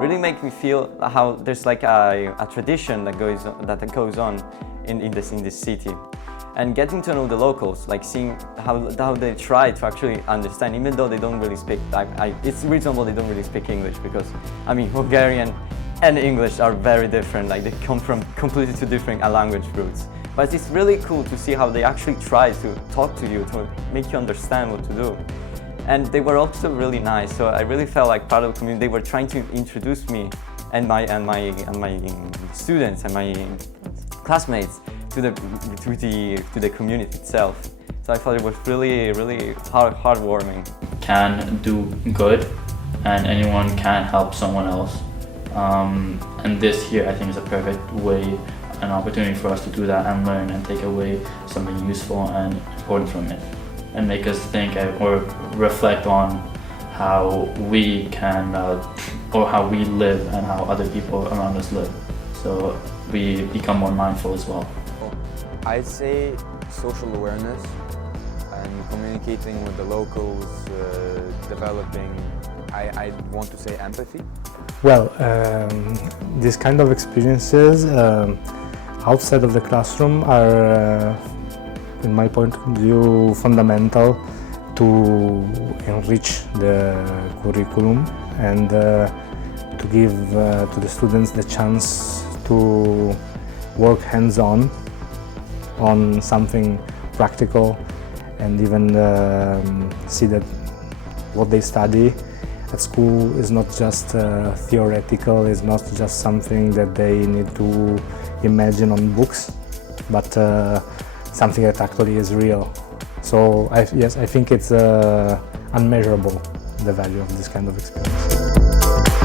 really make me feel how there's like a tradition that goes on in this city. And getting to know the locals, like seeing how they try to actually understand, even though they don't really speak. It's reasonable they don't really speak English, because I mean Hungarian and English are very different. Like they come from completely two different language roots. But it's really cool to see how they actually try to talk to you, to make you understand what to do. And they were also really nice. So I really felt like part of the community. They were trying to introduce me and my students and my classmates to the community itself. So I thought it was really heartwarming. Can do good, and anyone can help someone else. And this here, I think, is a perfect way, an opportunity for us to do that and learn and take away something useful and important from it, and make us think or reflect on how we can, or how we live and how other people around us live. So we become more mindful as well. I'd say social awareness and communicating with the locals, developing, I want to say empathy. Well, these kind of experiences outside of the classroom are, in my point of view, fundamental to enrich the curriculum and to give to the students the chance to work hands-on on something practical, and even see that what they study at school is not just theoretical, is not just something that they need to imagine on books, but something that actually is real. So yes, I think it's unmeasurable, the value of this kind of experience.